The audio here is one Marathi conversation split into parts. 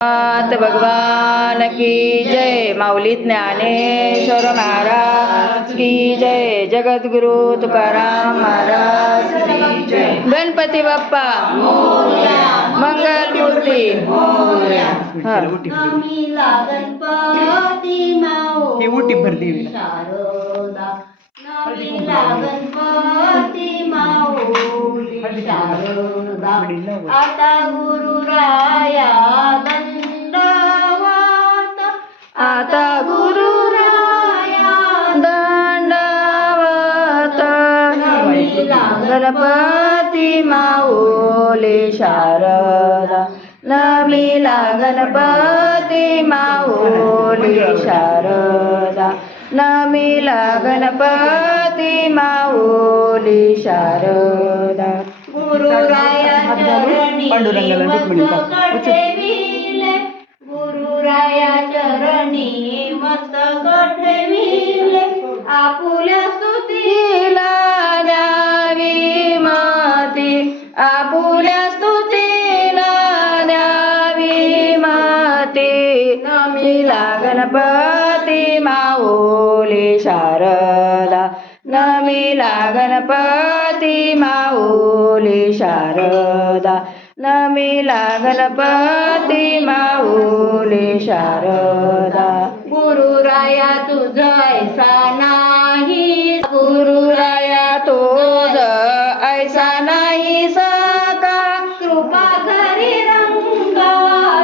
नाथ भगवान की जय। माऊली ज्ञानेश्वर महाराज की जय। जगद्गुरु तुकाराम महाराज की जय। गणपती बाप्पा मंगल मूर्ती नमीला गणपती माऊली शारदा, नमीला गणपती माऊली शारदा, आता गुरुराया दंडवत, आता गुरुराया दंडवत, नमीला गणपती माऊली शारदा, नमीला गणपती माऊली शारदा, नमीला गणपती माऊली शारदा। गुरुराया चरणी मस्तक ठेविले, गुरुराया चरणी मस्तक ठेविले, आपुल्या स्तुतीला द्यावी माती, आपुल्या स्तुतीला द्यावी माती, नमीला गणपती माऊली शारदा, नमीला गणपती माऊली शारदा, नमीला गणपती माऊली शारदा। गुरुराया तुझ ऐसा नाही, गुरुराया तुझ ऐसा नाही सका, कृपा करी रंगा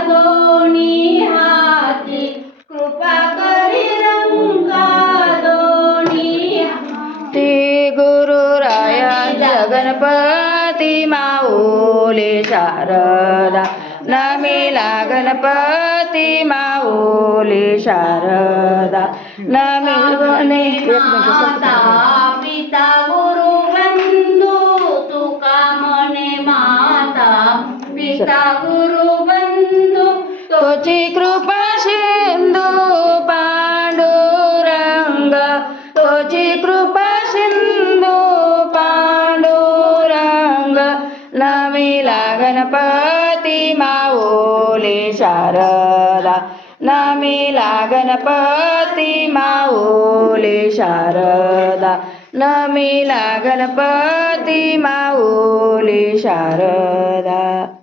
दोन्ही हाती, कृपा करी रंगा दोन्ही ती गुरुराया गणपती माऊली शारदा, नमीला गणपती माऊली शारदा, माता पिता गुरु बंधू, तुका म्हणे माता पिता गुरु बंधू, तोची कृपा सिंधू पांडुरंग, तोची कृपा सिंधू पांडुरंग, नमीला गणपती माऊली शारदा, नमीला गणपती माऊली शारदा, नमीला गणपती माऊली शारदा।